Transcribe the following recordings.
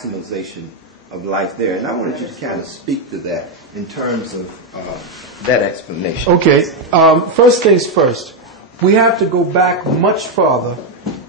maximization of life there. And I wanted you to kind of speak to that in terms of that explanation. Okay. First things first. We have to go back much farther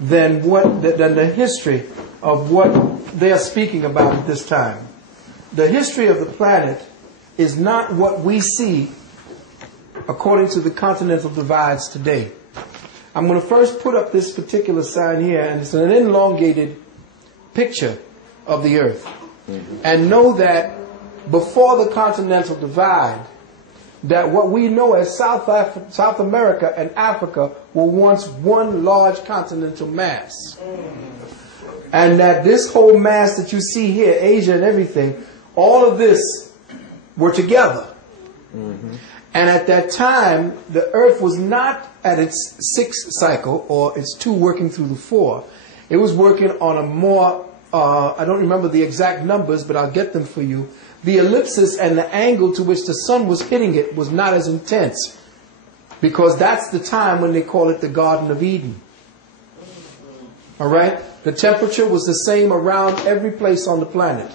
than the history of what they are speaking about at this time. The history of the planet is not what we see according to the continental divides today. I'm going to first put up this particular sign here, and it's an elongated picture of the Earth. Mm-hmm. And know that before the continental divide, that what we know as South America and Africa were once one large continental mass. Mm-hmm. And that this whole mass that you see here, Asia and everything, all of this were together. Mm-hmm. And at that time, the Earth was not at its sixth cycle, or its two working through the four. It was working on a more, I don't remember the exact numbers, but I'll get them for you. The ellipsis and the angle to which the sun was hitting it was not as intense, because that's the time when they call it the Garden of Eden. All right? The temperature was the same around every place on the planet.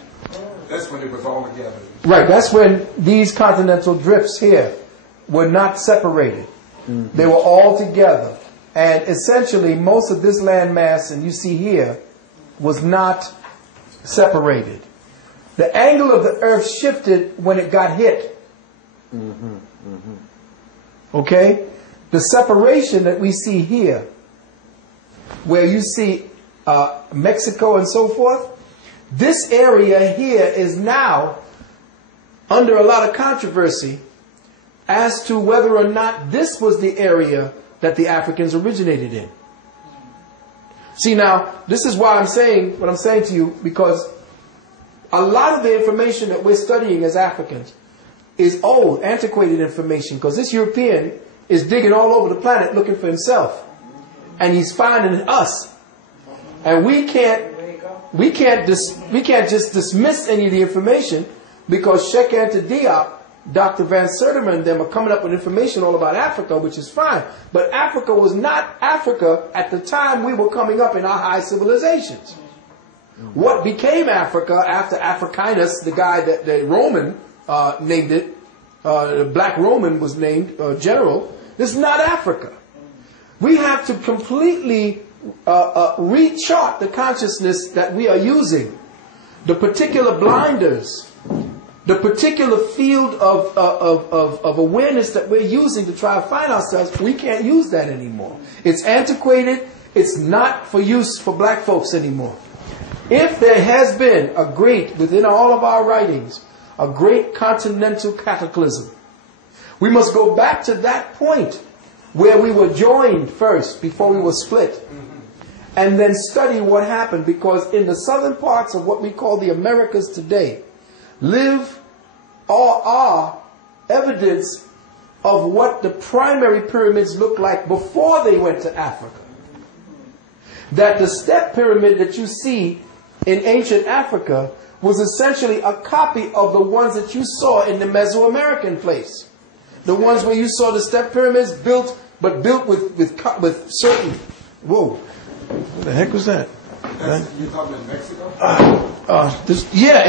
That's when it was all together. Right, that's when these continental drifts here were not separated. Mm-hmm. They were all together. And essentially, most of this landmass, and you see here, was not separated. The angle of the Earth shifted when it got hit. Mm-hmm. Mm-hmm. Okay? The separation that we see here, where you see Mexico and so forth, this area here is now under a lot of controversy as to whether or not this was the area that the Africans originated in. See, now, this is why I'm saying what I'm saying to you, because a lot of the information that we're studying as Africans is old, antiquated information, because this European is digging all over the planet looking for himself. And he's finding us. And we can't just dismiss any of the information, because Sheikh Anta Diop, Dr. Van Sertima and them are coming up with information all about Africa, which is fine. But Africa was not Africa at the time we were coming up in our high civilizations. What became Africa after Africanus, the guy that the Roman named it, the Black Roman was named general, this is not Africa. We have to completely rechart the consciousness that we are using. The particular blinders, the particular field of awareness that we're using to try to find ourselves, we can't use that anymore. It's antiquated. It's not for use for black folks anymore. If there has been a great, within all of our writings, a great continental cataclysm, we must go back to that point where we were joined first before we were split. And then study what happened, because in the southern parts of what we call the Americas today live or are evidence of what the primary pyramids looked like before they went to Africa. That the step pyramid that you see in ancient Africa was essentially a copy of the ones that you saw in the Mesoamerican place. The ones where you saw the step pyramids built with certain... Whoa. What the heck was that? You talking in Mexico?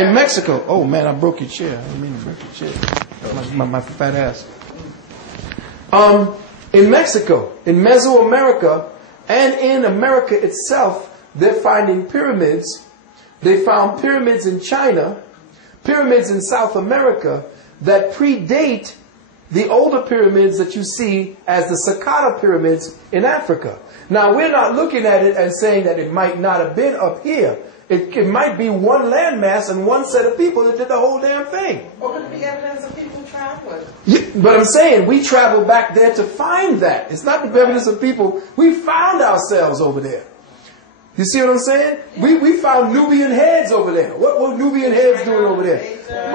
In Mexico. Oh man, I broke your chair. I didn't mean to break your chair. My fat ass. In Mexico, in Mesoamerica, and in America itself, they're finding pyramids. They found pyramids in China, pyramids in South America that predate the older pyramids that you see as the Saqqara pyramids in Africa. Now, we're not looking at it and saying that it might not have been up here. It might be one landmass and one set of people that did the whole damn thing. What would be evidence of people traveling? Yeah, but I'm saying we traveled back there to find that. It's not the evidence of people. We found ourselves over there. You see what I'm saying? Yeah. We found Nubian heads over there. What were Nubian heads doing over there?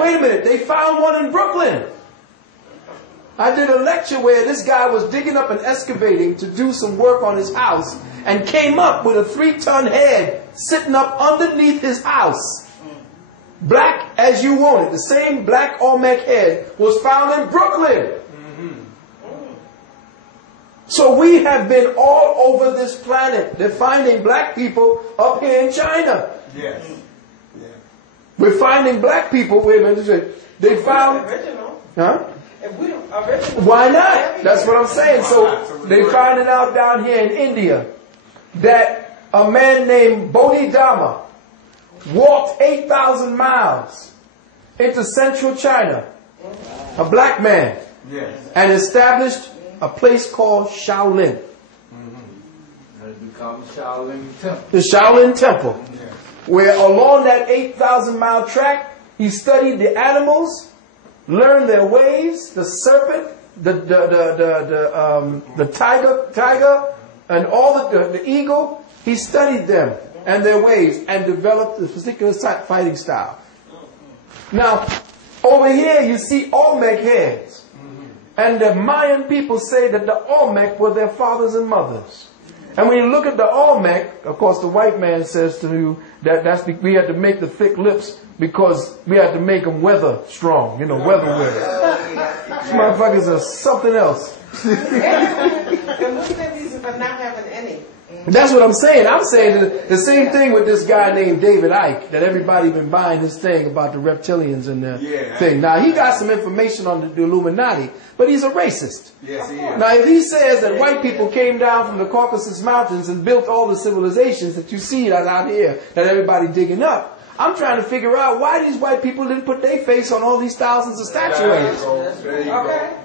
Wait a minute. They found one in Brooklyn. I did a lecture where this guy was digging up and excavating to do some work on his house and came up with a 3-ton head sitting up underneath his house. Black as you want it. The same black Olmec head was found in Brooklyn. So we have been all over this planet. They're finding black people up here in China. Yes. We're finding black people. Wait a minute. They found. Original. Huh? If we don't original. Why not? That's what I'm saying. So they find it out down here in India that a man named Bodhidharma walked 8,000 miles into central China, a black man, and established a place called Shaolin. It becomes Shaolin Temple. The Shaolin Temple, where along that 8,000 mile track, he studied the animals, learned their ways, the serpent, the tiger, and all the eagle. He studied them and their ways and developed a particular fighting style. Now, over here you see Olmec heads. And the Mayan people say that the Olmec were their fathers and mothers. And when you look at the Olmec, of course the white man says to you that we had to make the thick lips because we had to make them weather strong, weather wear. These motherfuckers are something else. The Muslims are not having any. That's what I'm saying. I'm saying the same thing with this guy named David Icke, that everybody been buying this thing about the reptilians and the thing. Now, he got some information on the Illuminati, but he's a racist. Yes, he is. Now, if he says that white people came down from the Caucasus Mountains and built all the civilizations that you see out here, that everybody digging up, I'm trying to figure out why these white people didn't put their face on all these thousands of statuaries. There you go.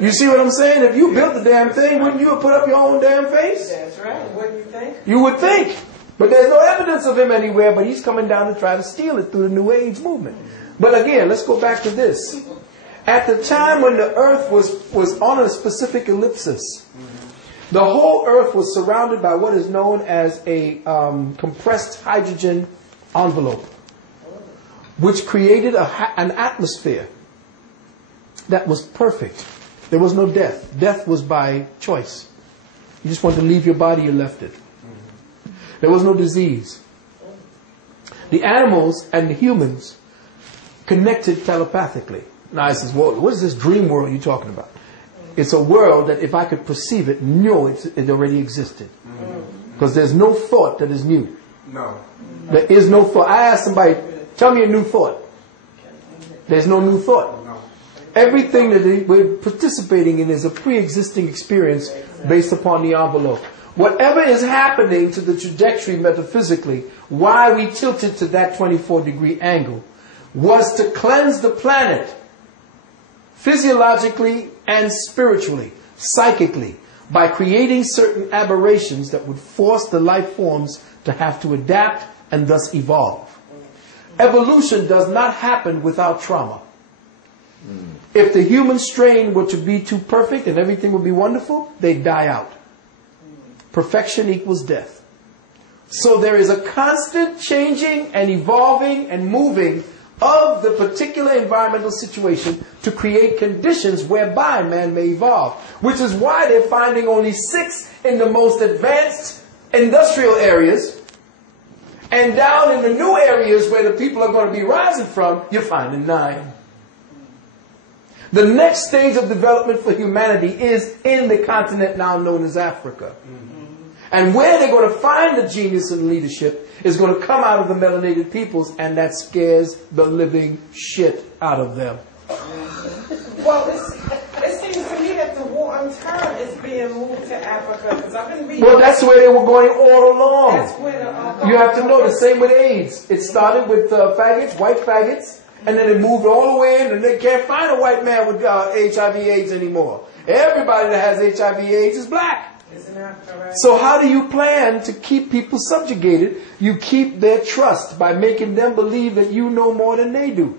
You see what I'm saying? If you built the damn thing, wouldn't you have put up your own damn face? That's right. Wouldn't you think? You would think. But there's no evidence of him anywhere, but he's coming down to try to steal it through the New Age movement. But again, let's go back to this. At the time when the earth was on a specific ellipsis, the whole earth was surrounded by what is known as a compressed hydrogen envelope, which created an atmosphere that was perfect. There was no death. Death was by choice. You just wanted to leave your body, you left it. There was no disease. The animals and the humans connected telepathically. Now I says, well, what is this dream world you're talking about? It's a world that if I could perceive it, know it already existed. Because there's no thought that is new. No. There is no thought. I asked somebody, tell me a new thought. There's no new thought. Everything that we're participating in is a pre-existing experience based upon the envelope. Whatever is happening to the trajectory metaphysically, why we tilted to that 24-degree angle, was to cleanse the planet physiologically and spiritually, psychically, by creating certain aberrations that would force the life forms to have to adapt and thus evolve. Evolution does not happen without trauma. If the human strain were to be too perfect and everything would be wonderful, they'd die out. Perfection equals death. So there is a constant changing and evolving and moving of the particular environmental situation to create conditions whereby man may evolve. Which is why they're finding only 6 in the most advanced industrial areas. And down in the new areas where the people are going to be rising from, you're finding 9. The next stage of development for humanity is in the continent now known as Africa. And where they're going to find the genius and leadership is going to come out of the melanated peoples, and that scares the living shit out of them. Well, it seems to me that the war on terror is being moved to Africa. Because I've been reading. Well, that's where they were going all along. That's where You have to know the same with AIDS. It started with faggots, white faggots. And then it moved all the way in, and they can't find a white man with HIV/AIDS anymore. Everybody that has HIV/AIDS is black. Isn't that correct? So how do you plan to keep people subjugated? You keep their trust by making them believe that you know more than they do.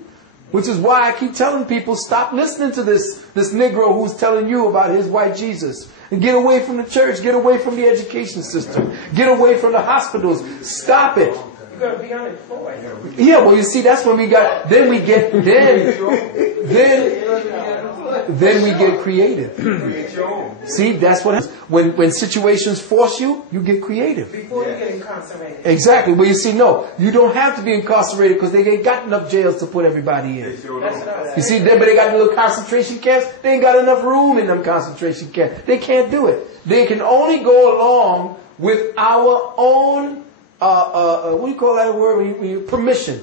Which is why I keep telling people, stop listening to this Negro who's telling you about his white Jesus. And get away from the church. Get away from the education system. Get away from the hospitals. Stop it. You're going to be unemployed. Yeah, well, you see, that's when we get creative. See, that's what happens. When situations force you, you get creative. Before you get incarcerated. Exactly. Well, you see, no, you don't have to be incarcerated because they ain't got enough jails to put everybody in. You see, but they got little concentration camps. They ain't got enough room in them concentration camps. They can't do it. They can only go along with our own what do you call that word? Permission.